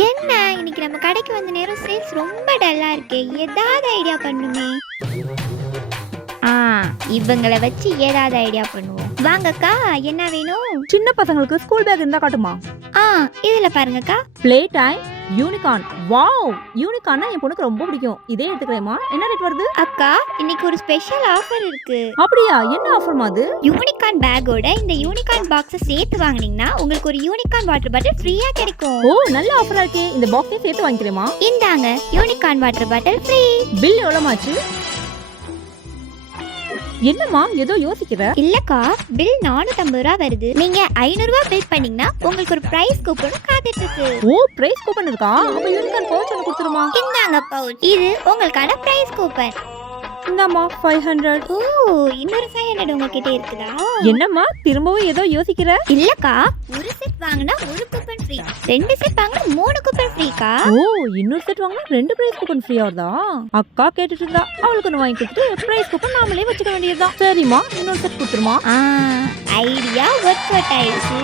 என்ன இன்னைக்கு நம்ம கடைக்கு வந்த நேரம் சேல்ஸ் ரொம்ப டல்லா இருக்கே. ஏதாவது ஐடியா பண்ணுமே. ஆ இவங்கள வச்சு ஏதாவது ஐடியா பண்ணுவோம். வாங்கக்கா, என்ன வேணும்? சின்ன பசங்களுக்கு ஸ்கூல் பேக் இருந்தா காட்டுமா? ஆ இதுல பாருங்கக்கா. Play time unicorn. வாவ், யூனிகார்ன்னா என் பொண்ணுக்கு ரொம்ப பிடிக்கும். இதே எடுத்துக்கிறேமா? என்ன ரேட் வருது? அக்கா, இன்னைக்கு ஒரு ஸ்பெஷல் ஆஃபர் இருக்கு. அப்படியா? என்ன ஆஃபர்மா அது? யூனிகார்ன் பேக்கோட இந்த யூனிகார்ன் பாக்ஸை சேர்த்து வாங்குனீங்கன்னா உங்களுக்கு ஒரு யூனிகார்ன் வாட்டர் பாட்டில் ஃப்ரீயா கிடைக்கும். ஓ, நல்ல ஆஃபரா இருக்கே. இந்த பாக்ஸையும் சேர்த்து வாங்கிக்கிறேமா? இந்தாங்க unicorn water bottle free. Bill எவ்வளவுமாச்சு? என்னம்மா ஏதோ யோசிக்கிற? இல்லக்கா, பில் 450 ரூபா வருது. நீங்க 500 ரூபா பில் பண்ணீங்கன்னா உங்களுக்கு ஒரு பிரைஸ் கூப்பன் காத்துட்டு இருக்கு. ஓ, பிரைஸ் கூப்பன் இருக்கா? அப்ப யூனிகார்ன் பவுச் ஒன்னு கொடுத்துருமா? இந்தாங்க பவுச். இது உங்களுக்கான பிரைஸ் கூப்பன். இந்தாம்மா 500. ஓ, இன்னொரு 500 உங்ககிட்ட இருக்குதா? என்னம்மா திரும்பவும் ஏதோ யோசிக்கிற? இல்லக்கா, ஒரு செட் வாங்கினா ஒரு கூப்பன் ஃப்ரீ, 2 செட் வாங்கினா 3 கூப்பன் ஃப்ரீக்கா. ஓ, இன்னொரு செட் வாங்கினா 2 பிரைஸ் கூப்பன் ஃப்ரீயா வருதா? அக்கா கேட்டுட்டு இருந்தா. அவளுக்கு ஒன்று வாங்கி கொடுத்துட்டு பிரைஸ் கூப்பன் நாமளே வச்சுக்க வேண்டியதுதான். சரிம்மா, இன்னொரு செட் கொடுத்துருமா? ஐடியா ஒர்க் அவுட் ஆயிடுச்சு.